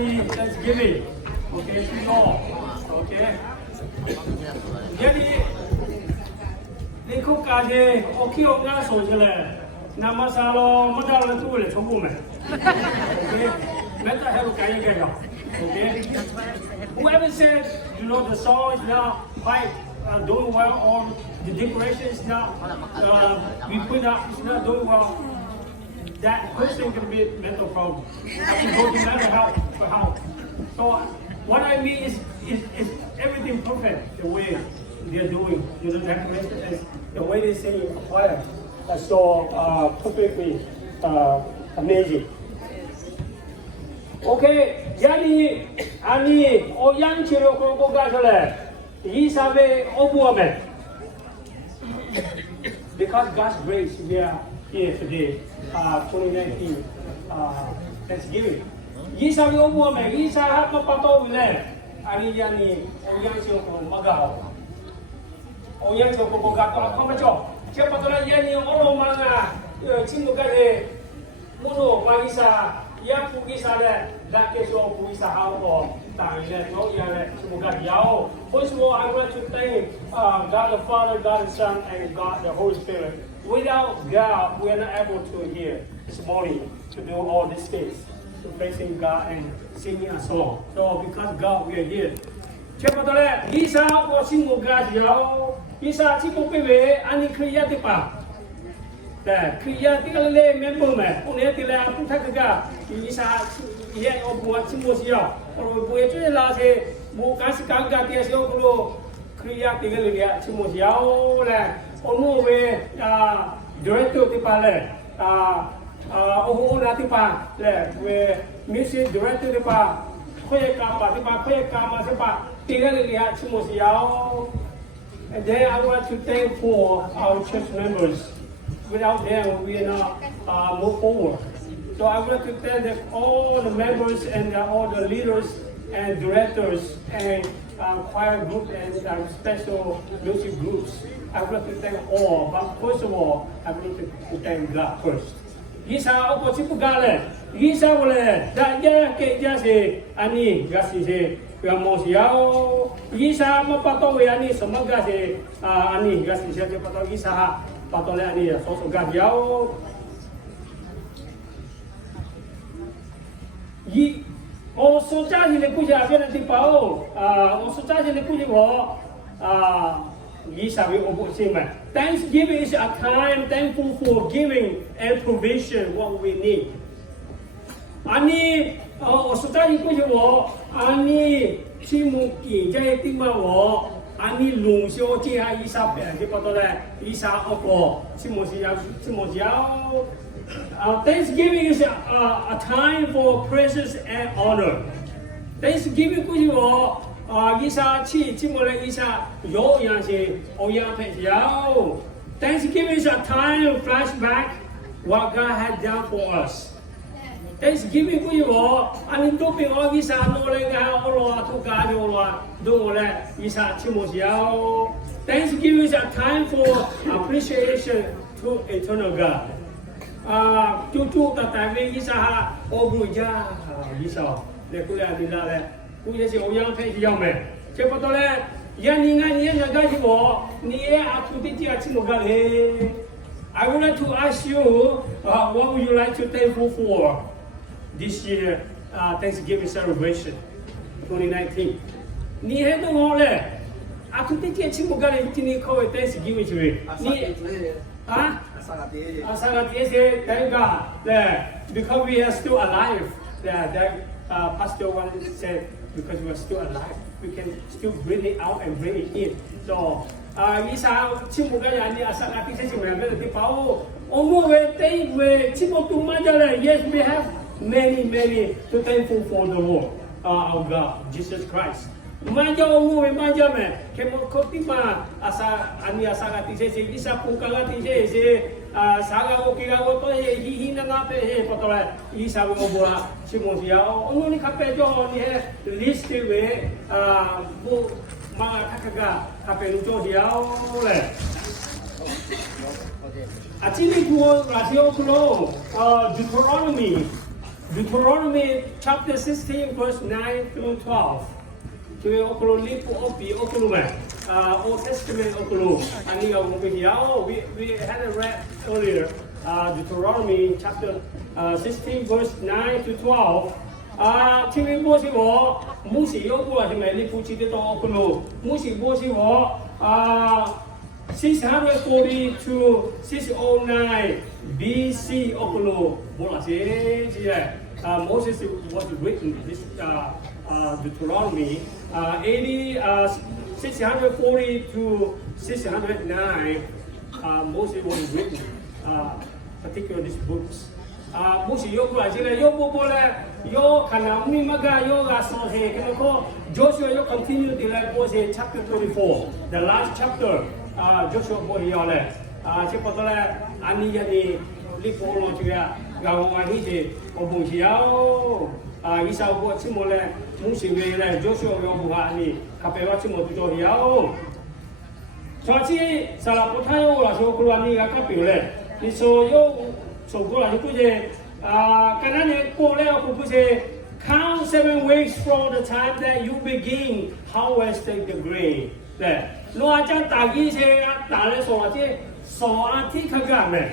Yani Thanksgiving. Okay, Sino. Okay. Jadi, ni kau kaje, okey orang sosial. Nama salo, macam orang tu boleh cukup meh. Okay, mereka harus kaya kaya. Okay. Whoever said, you know, the song is not quite doing well, or the decoration is not, we put up, it's not doing well, that person can be mental problem. I can go to mental health for help. So what I mean is everything perfect the way they're doing. You know, decoration is the way they sing in choir. That's so perfectly amazing. Okay, yani ani o yang chiro ko ga chale. Isabe obuame. Because God's grace, we are here today, 2019 Thanksgiving. Isabe obuame, isa ha papato wile. Ani yani o yang chiro ko magaw. O yang chiro ko ga to ko macho. Che patola yani oro manga chingo ga de mono magisa ya pugisa le that case of pugisa how or no first of all, I want to thank God the Father, God the Son, and God the Holy Spirit. Without God, we are not able to hear this morning to do all these things, to praising God and singing a song. So because God, we are here. Chapter Isa or single God yao. Isa chico pebe ani kriya tipa. The kriya tikale member me. Une tila putaka. Isa ye o buat simbos yao. Or buat tu lah se bukan sekarang dia se o kriya tikale dia simbos yao le. Ono we director tipa le. Oh tipa le. We music director tipa. Kue kama tipa. Tikale dia simbos yao. And then I want to thank for our church members. Without them, we are not move forward. So I want to thank all the members and all the leaders and directors and choir group and special music groups. I want to thank all. But first of all, I want to thank God first. Isa ako si Pugale. Isa wala. Daya ke jase ani gasi se Yamos yao, isa mapatawi ani samaga se ani gas isa se patawi isa patole ani soso gad yao. Yi o soja ni le kuja pena ti pao o soja ni le kuja wo isa we obo sima. Thanksgiving is a time thankful for giving and provision what we need. Ani soja ni kuja wo ani chimuki jai tingma wo ani lung xiao jia isa pe ke pato le isa oko chimusi yao. Thanksgiving is a time for praises and honor. Thanksgiving ku wo isa chi chimole isa yo yang se o yang pe yao. Thanksgiving is a time of flashback what God had done for us. Thanksgiving ku yo ani topi o isa no le ga olo tu ga yo lo do le isa chimos yao. Thanksgiving is a time for appreciation to eternal God. Cucu tetapi isa ha o buja isa le ku le dila le ku ye si o yang pe yang me. Che pato le ya ni nga ni na ga ji bo ni ye a tu ti a chimo ga le. I would like to ask you what would you like to thankful for this year Thanksgiving celebration 2019. Ni he to ngo le. A tu ti chi mo ga le ti ni ko Thanksgiving chwe. Ni Asagati se thank God that because we are still alive. That Pastor one said because we are still alive, we can still bring it out and bring it in. So isa chi mo ga ya ni asagati se me ga ti pa o mo we thank we chi mo tu ma ja le. Yes, we have many to thankful for the Lord, our God, Jesus Christ. Manja omu manja me, kemo kotima asa ani asa gati se isa pukala ti se saga o kira o to hi na nga pe he potola isa o bola simosia o ni kape jo ni he list we bu ma kakaga kape lu jo dia o le. Achili tuo rasio kulo Deuteronomy Deuteronomy chapter 16 verse 9 through 12. Chúng tôi có live for opi okulu Old Testament okulu. Ani ở vùng biển we had a read earlier. Deuteronomy chapter 16 verse 9 to 12. Chúng tôi bố sĩ wo musi okulu thì mấy live chi tiết okulu. Musi bố sĩ wo 640 to 609 BC okulu. Bộ là gì vậy? Moses was written this Deuteronomy 640 to 609. Moses was written particularly these books. Moses yo kula jile yo bole yo kana mi maga yo ga so he ko Joshua yo continue the like Moses chapter 24, the last chapter. Joshua boy yo le che patole ani yani li ko lo chia ga wa hi je o bu xiao Isa bo chi mo le mu si we le Joshua yo bu ha ni ka pe wa chi mo tu jo hiao cho chi sa la po tha yo la so ko la ni ga ka pe le ni so yo so ko la ku je ka na ne ko le ko ku je count 7 weeks from the time that you begin harvesting the grain. Le lo cha ta gi che ta le so la che so a ti ka ga me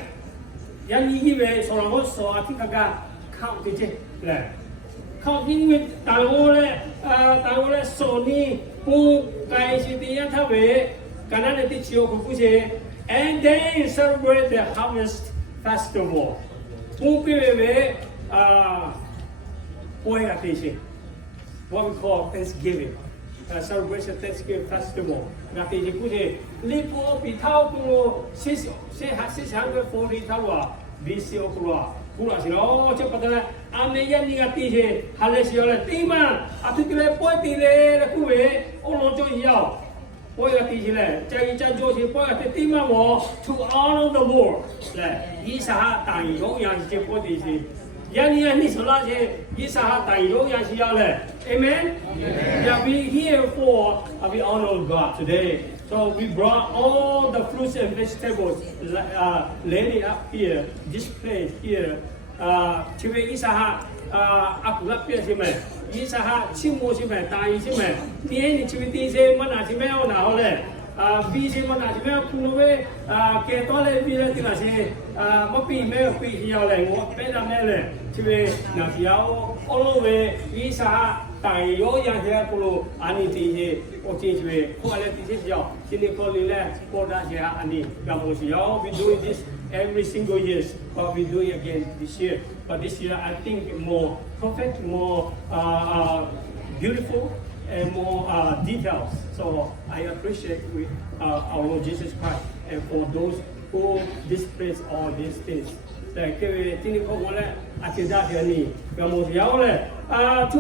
yan yi we so la ko so a ti ka ga count ti che le靠因为大我嘞索尼不该是的呀，他为橄榄的地球不些 ，and they celebrate the harvest festival。不别为过呀这些 ，what we call Thanksgiving， celebration Thanksgiving festival。那这些不些，你不比他不640他话，BC不话。Pula silo cepat lah. Ane yang ni ngati je hal siapa tima. Atu kile poi tile la kuwe. Olo jo hiao. Poi ngati je le. Cai cai jo je poi ngati tima wo to honor the Lord. Le. Isa tang yo yang je poi di je. Yang ni solat je. Isa tang yo yang siapa le. Amen. Yeah, we here for we honor God today. So we brought all the fruits and vegetables laying up here, displayed here. Chive Isaha akulapia sime, Isaha chimo sime, tai sime. Ni chive ti se mana sime ona ole. Vi se mana sime kunowe ke tole vi le tina se mopi me pi hiao le ngo pe na me le. Chive na hiao olowe Isaha 大有样些不如安尼这些，我进去过来这些小，今年过年嘞，过大些安尼，然后是要 we do this every single years, but we do it again this year. But this year I think more perfect, more beautiful, and more details. So I appreciate our Lord Jesus Christ and for those who displays all these things. To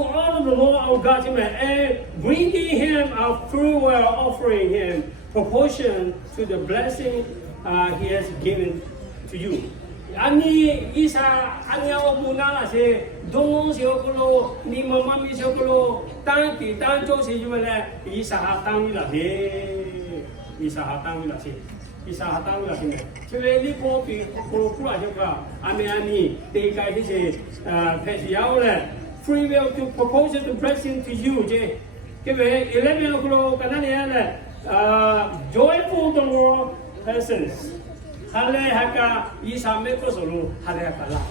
honor the Lord our God and bringing Him a fruit while offering Him proportion to the blessing He has given to you. Ani isa ani awak muna lah se dongong se okolo ni mama mi se okolo tang ti tang jo se jual isa hatang ni lah se isa hatang ni lah se. Isa hatang lah sini. Cuma ni kopi pura juga. Ani tegai ni je pesiau le. Free will to propose the blessing to you je. Kebe 11 o'clock kanan ni le. Joyful the Lord presence. Hale haka isa meko solo hale haka lah.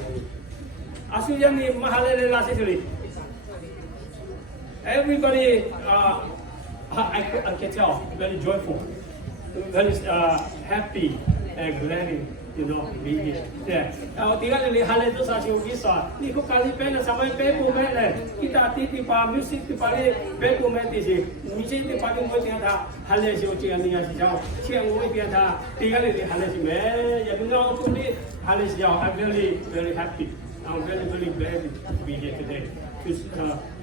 Asu yang ni mahale le lah sekali. Everybody I can tell very joyful. Very happy and glad, you know, be here. Yeah. Kalau tinggal di hal itu saja bisa. Ni kau kali pernah sampai peku mana? Kita tipi pa musik tipi pali peku mana sih? Musik tipi pali mungkin ada hal yang sih ni yang sih. Siang mungkin ada tinggal di hal sih mana? Ya benar tu ni hal sih. I'm very happy. I'm very glad to be here today.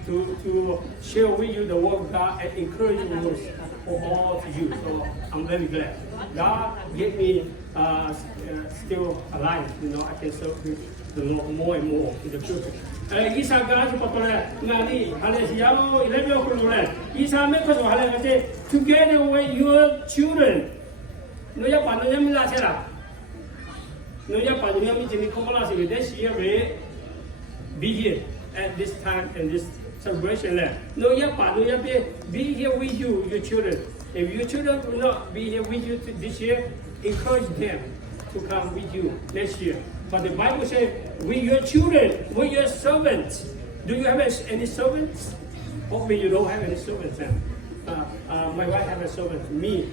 To share with you the word of God and encourage you for all to you. So I'm very glad. God gave me still alive. You know, I can serve the Lord more and more in the future. Isa God supportnya ngani hal siapa ilmu kultural. Isa mereka tu hal macam together with your children. Noya panunya mila sera. Noya panunya micini komola sih. This year be here at this time and this celebration. No, be here with you, your children. If your children will not be here with you this year, encourage them to come with you next year. But the Bible says, with your children, with your servants. Do you have any servants? Hopefully you don't have any servants. My wife has a servant. Me,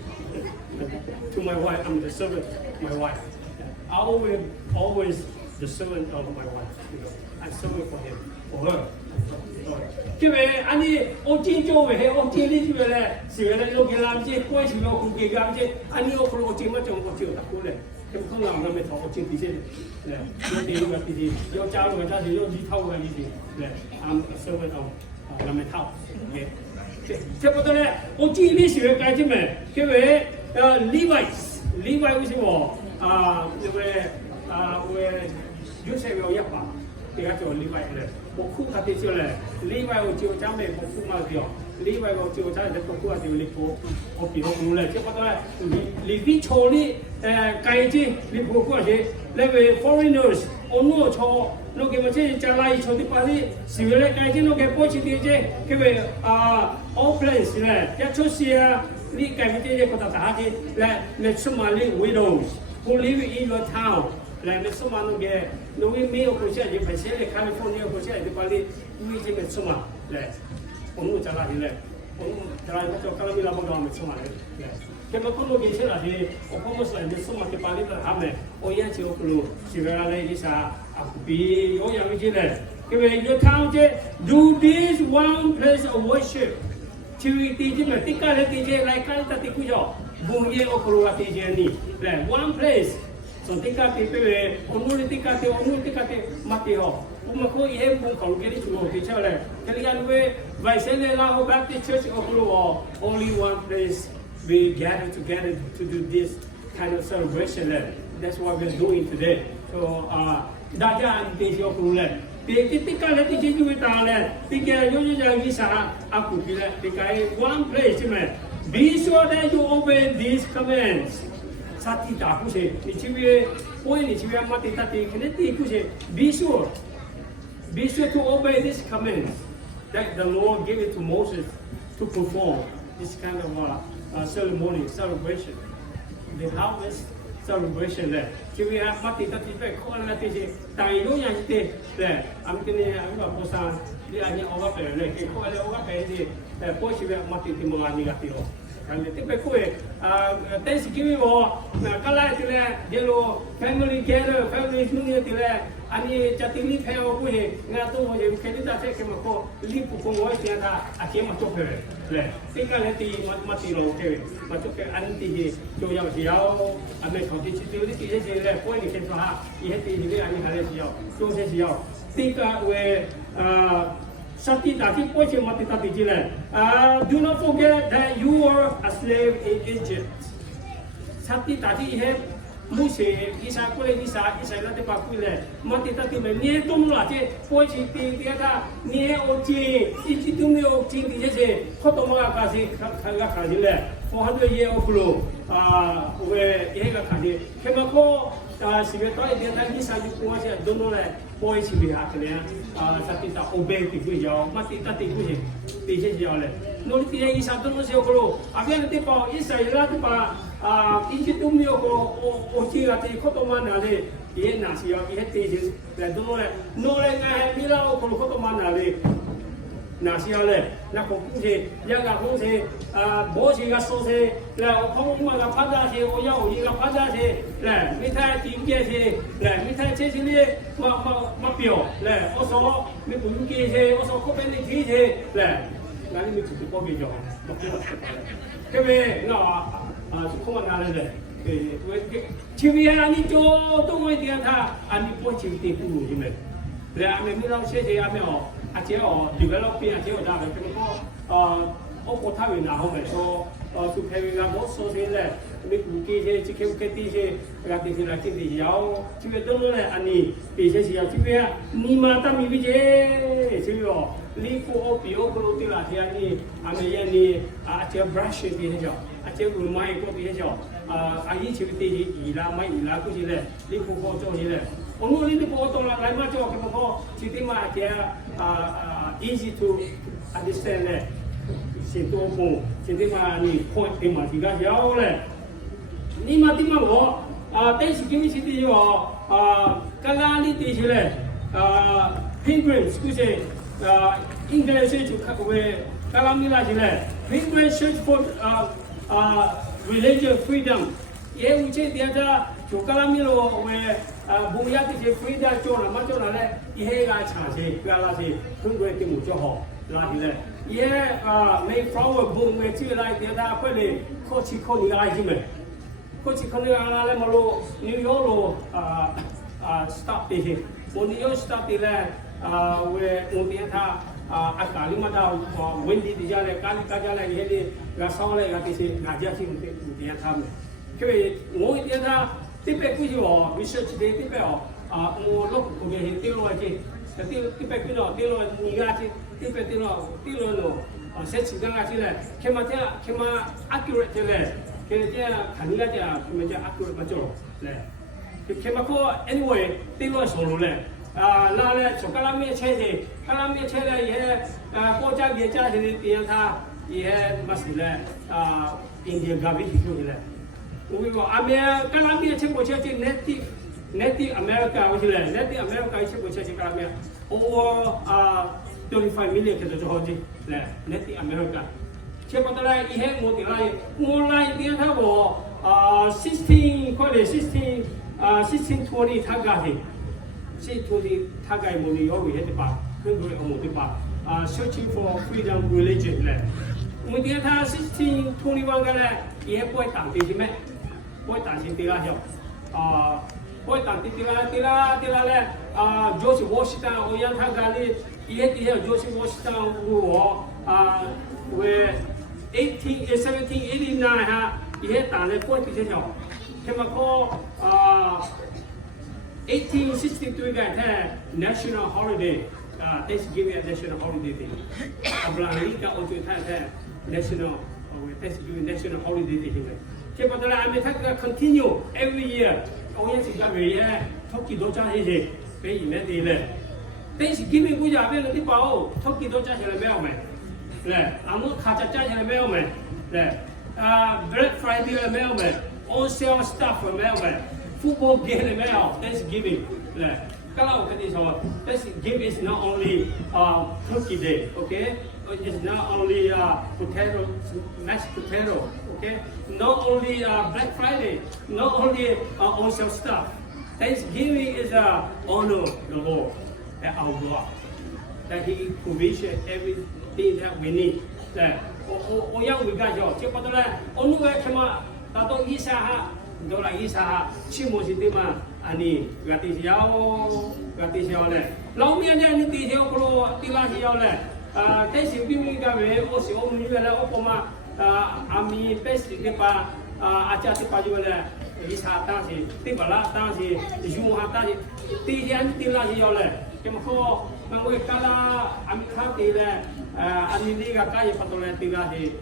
to my wife, I'm the servant of my wife. I always the servant of my wife. I serve for him, for her. 因为安尼，我真做为迄，我真哩是为咧，是为咧，有件人子，过去我顾家人子，安尼我可能我真乜种我照得过咧，咁可能我咪头我真啲先，咧，有啲个啲啲，有教嘅家是有字头嘅呢啲，咧，啱社會度，我咪頭嘅，差不多咧，我知呢時嘅解釋咩？因為Levi 為什麼因為有些有一把，點解做Levi咧？我哭他哋做咧，Levi 我照咱哋我哭嘛掉，Levi 我照咱哋個哭啊掉你哭，我變好苦咧，差不多咧，你啲錯呢計啫，你哭嗰陣時，你為 foreigners， 我攞錯，攞嘅咪即係就嚟錯啲把啲時咧計啫，攞嘅波切啲啫，佢為all plans 咧一出事啊，呢計咪即係個大打啫，嚟出埋啲 widows who live in your town。来，那什么那个，那位没有国家，就本身来看的风景国家，就把你为这个什么来，我们在哪里来？我们在哪里？我叫卡拉米拉不搞我们什么来？来，那么可能以前那些，我可能是那什么就把你的他们，我也就可能是为了那些啥比我样子来，因为有他们这 do this one place of worship， 就地址嘛，地价的地址来看他地区叫，不也我可能话地址呢，来 one place。So tingkati pewe, onuri tingkati mati ho. Umako ihe pun kalau kiri cuma kita le. Kalian we vaisele la ho Baptist Church okulu only one place we gather together to do this kind of celebration le. That's what we're doing today. So daja di sini okulu le. Ketika le di sini kita le, tiga yoyo jangan bisa aku bila tikai one place cuma. Be sure that you obey these commands. Sati tak aku sih, ni cewek, poin ni cewek mati tadi, kena aku sih. Be sure to obey this command that the Lord gave it to Moses to perform this kind of celebration, the harvest celebration lah. Cewek mati tadi, kau nak tadi, tahu yang itu, lah. Ambil ni, ambil bosan, dia hanya orang pergi, kau ada orang pergi, poin cewek mati di mengalami kati lo. Tapi kue, Thanksgiving kalau tidak dia lo family gather, family semua tidak, ani jati ni payah kue, ngatu je, kita tak cakap macam lipu pungwai tiada, asyik macam apa, le. Tinggal hati mati lo kue, macam ke anti joyau siau, ame kau di situ di sini le, kue ni kita ini ini ani hari siau, joyau siau. Tinggal we Sati tadi poin mati tadi jelas. Do not forget that you were a slave in Egypt. Sati tadi he Moses, Isa nanti pakai le. Mati tadi ni tu mula je poin siti dia dah ni oci, itu tu ni oci dia je. Kau tu mula kasih kasih le. 400 years old. We ini kasih. Kemako sebetulnya dia tadi saya puas ya dono le. Poin sih biar kalian sati tak obey tipu jauh, mati tak tipu je, tipu jauh le. Nol tiada Isa tu nol seokolo. Apa yang nanti pak Isa ialah tu pak ini tu ni okolo oci lagi kau tu mana le? Ia nasi ya, ia tipu le. Dono le, nol le ngai mila okolo kau tu mana le? Nasi le, nak kau je, jaga kau je, bos je kasut je, le kau mana pada je, oyau je pada je, le, mitai tinggi je, le, mitai cecil ni, mapiau, le, osok, mi bunyi je, osok kau beli je, le, nanti mi tutup kau bijak, kebe, suku mana le, cewek ni jo, tu dia tha, ani pun cewek tipu je me, le, ame milau je, ame aje developing aje dah macam ko ko tahu nak home so supaya kita bos so sila ni buki je cikgu keti je lagi sila cikgu jauh cikgu tu le ani bisa siapa cikgu ni mata mi je cikgu liku opi okolo tila dia ni ame ni aje brush dia je aje rumai ko dia je ayi cikgu ti ila mai ila ku je le liku ko jo je le only the bottom like much of people, Chitima, easy to understand that. Sintopo, Chitima, point in Matiga, Yole. Nima Timabo, Thanksgiving City, Kalani Tijile, Pilgrims, who say, English where Kalamila Jile, Pilgrims search for religious freedom. Yeah, we say the other, Chokalamilo, where Buyaki freedom, Chona, Machona, Ihega Chansi, Galasi, Pilgrim Mujoho, Lahile. Yeah, make flower boom, we see like the other, Pele, Kochi Koni Ajime. Kochi Koni Alamalo, New York, stop the when you stop the land, where Uniata, Akalimata, Wendy, the Jale, Kalikajala, Hedi, Gasole, Gatisi, Najati, the Atam. Okay, more the other, typical research the typical, more local, Tilo, Tipino, Tilo, Nigati, Tipetino, Tilo, Sets Gangati, Kema accurate, Kanaja, accurate material. Kemako anyway, Tilo Solule. Nale, Sokalami Chese, Kalami Chela, Koja Gecha, Tiata, Masile, India Gaviti. We go, Kalami Chipo Church, native America, native America Chipo Church, over 35 million to the Georgia, native America. Chepotala, he had more like the other war, 1620 Tagahi. 1620 Tagai Muni, we had the bar, searching for freedom religion. When the other 1621 Gala, he had Poet Antisim, Poet Antitila, Poet Antitila, Joseph Washington, Oyan Tagali, he had here Joseph Washington War, where 1789, he had done a point to Chemical 1863 got national holiday. Thanksgiving a national holiday day. Abrahamica also had national Thanksgiving national holiday day. Chemical I continue every year. Every year, Toki Doja is pay in that day. Thanksgiving, we are very people. Toki Doja is a mailman. I'm not Kachacha in a mailman. Black Friday a mailman. On sale stuff for mailman. Football game mail. Thanksgiving. Thanksgiving is not only Turkey Day, okay? It's not only potato, mashed potato, okay? Not only Black Friday, not only on sale stuff. Thanksgiving is honor the Lord, that our God, that He provision everything that we need. That young we got your chip on the land. Only way come out. Tato Isa, Dola Isa, Chimositima, Ani, Gatisiao, Long me and any detail, Tilasiole. Thanksgiving Gabe, also Omnivella Opoma, Ami, Pestipa, Achati Pajuela, Isa Tasi, Tibala Tasi, Jumuha Tasi, Tijan Tilasiole. Kemako, Mangwekala, Amikati, Aniliga Kaya Patola Tilasi.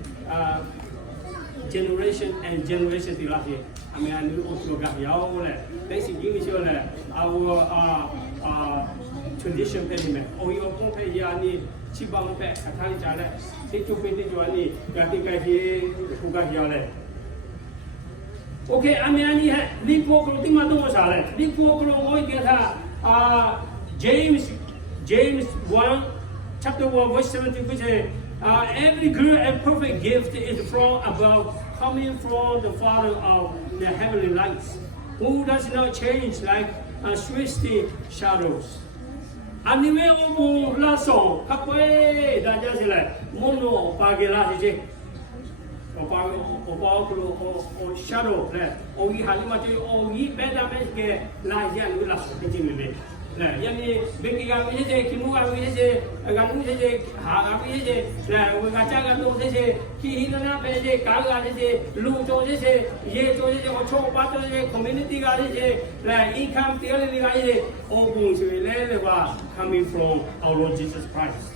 Generation and generation tilasi. I mean, I knew also got yaole. Basically, our tradition element. Oh, you don't pay yani chibang pe katali jale. Si tu pay ni juali. Gati kaji kuga yaole. Okay, I mean, I need lipo kruti madung sale. Lipo kru oi dia James 1 chapter 1 verse 17 which is every good and perfect gift is from above, coming from the Father of the heavenly lights, who does not change like twisted shadows. Anime omo laso, kapwe daja sila, mono pagela sije, o shadow, o yi halimati o yi beda meske la jan laso kijime. Yani bengiga wije kimuga wije ganu wije ha wije la wagacha ganu wije ki hinana beje kaga wije lu to wije ye to wije o cho pa to wije community ga wije la income tiel ni ga wije o bung se le ba coming from our Lord Jesus Christ.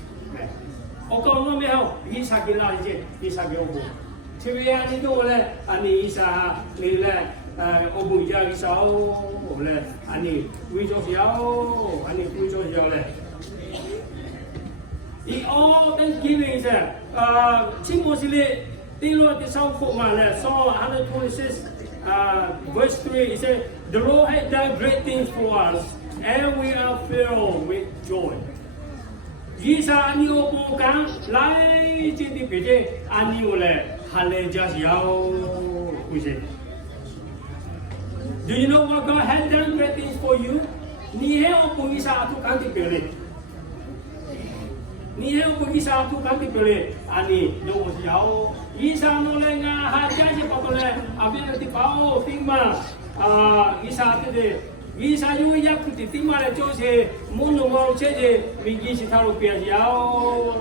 O ko no me ho isa ki la wije isa ki o bung Tiwiya ni do le ani isa ni le o bung ja isa o 嘞，安尼为做小，安尼为做小嘞。In all thanksgiving 噻，提摩西嘞，第六第三课嘛嘞，Psalm 126 verse 3 it said, "The Lord has done great things for us, and we are filled with joy." 以上安尼我不讲，来这里别的安尼我嘞，哈嘞家小，为啥？ Do you know what God has done great things for you? 你还有不一下都讲的别嘞，你还有不一下都讲的别嘞，安尼有我小，以上我嘞啊哈家些包括嘞，啊别的地包丁嘛，以上这个。 伊啥有也不得听嘛嘞，就是门路马路车子，民间是头路边要，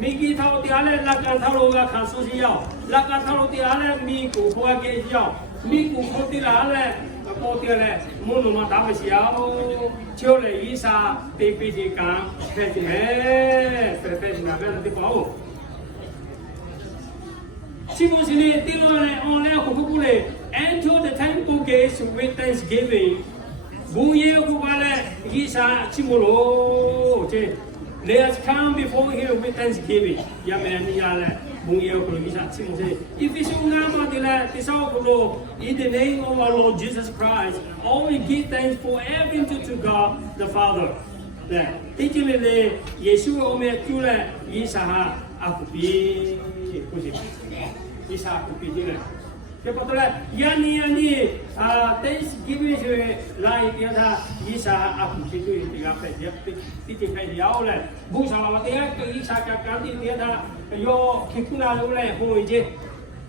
民间头底下嘞，那个头路个看书是要，那个头路底下嘞，民股货给要，民股货底下嘞，包底嘞，门路马打不消，就嘞伊啥对比起讲，反正嘿，反正那边的包。是不是呢？第二嘞，我嘞苦苦嘞 ，enter the temple gates with thanksgiving。 Buye kubale isa chimolo che let's come before him with thanksgiving ya meni yale buye kulo isa chimose if you ngama dile tisao kulo in the name of our Lord Jesus Christ always give thanks for everything to God the Father 对第一个耶稣我们就来伊啥哈阿古比不是伊啥古比的 Kebetulan yani Thanksgiving lain dia dah isa aku situ tiga dia tiga dia oleh bu salah dia ke isa kaki dia dah yo kikuna oleh ho je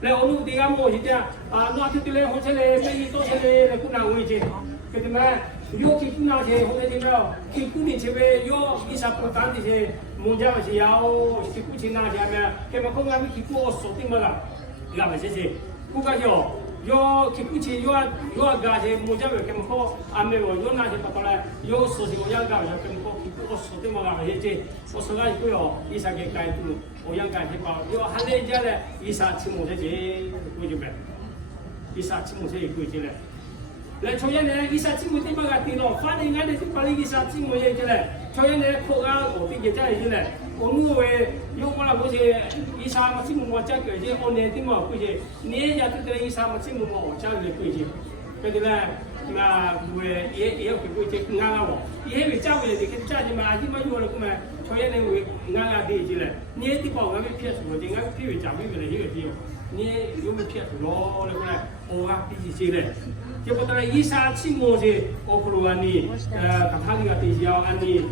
le onu tiga mo dia no atu tile ho chele pe to chele le kuna ho je ketima yo kikuna je ho je no kikuni chebe yo isa importante je monja je yao kiku china je me ke ma ko ngami kiku so timala la me je 不管有去不去有干些木匠们跟我安排我有那些包来有事情我养干要跟我去我说的嘛那些这我说那个哟一下给改度我养干些包有还来家嘞一下去木这些贵就呗一下去木这些贵就嘞来抽烟呢一下去木地方个地咯反正俺的把你一下去木也就嘞抽烟呢口干我的也在就嘞 我们为有过来过去，一三么进我家过去，我年底嘛过去，年家都得一三么进我家里过去，跟住咧，那为也要过去啱啱喎，也为家为的跟家的嘛，因为有了个嘛，所以呢为啱啱的去嘞，年底包俺们撇出，的俺们撇为家为的一个地方，你有没撇出咯？那个嘞，我啊比起去嘞。 结果到一三七末是，我不如安尼，他那个地销安尼，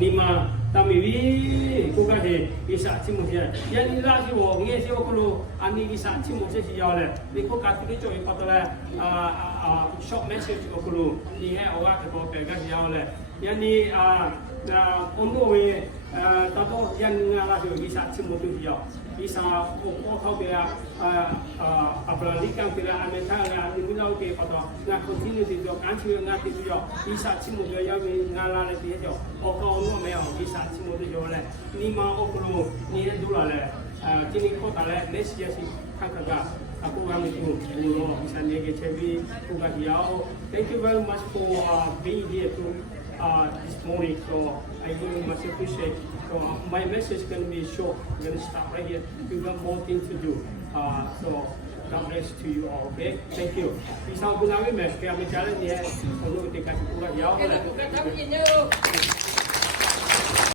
你嘛，但没为，我讲是一三七末是，人家那是我，也是我不如安尼一三七末是是要嘞，你国家这里做一个到嘞，short message 我不如，你看我啊这个别个是要嘞，人家很多位，大多人家那就一三七末都是要。 Isa ko kau dia apalagi bila Amerika yang diminta ke pada nak continue di jauh kan sih nak di jauh Isa cuma dia yang ngalah di jauh kau nu meo Isa cuma di jauh le ni ma oklo ni dulu le kini kota le Malaysia sih kan kagak aku kami tu dulu misalnya ke cebi aku kagak jauh thank you very much for being here to this morning so I really much appreciate So my message is going to be short. I'm going to stop right here. We've got more things to do. So God bless to you all. Okay? Thank you. Vì sao cũng nói với mẹ, kêu mình trả lời nhé. Còn lúc thì cả chúng ta giáo.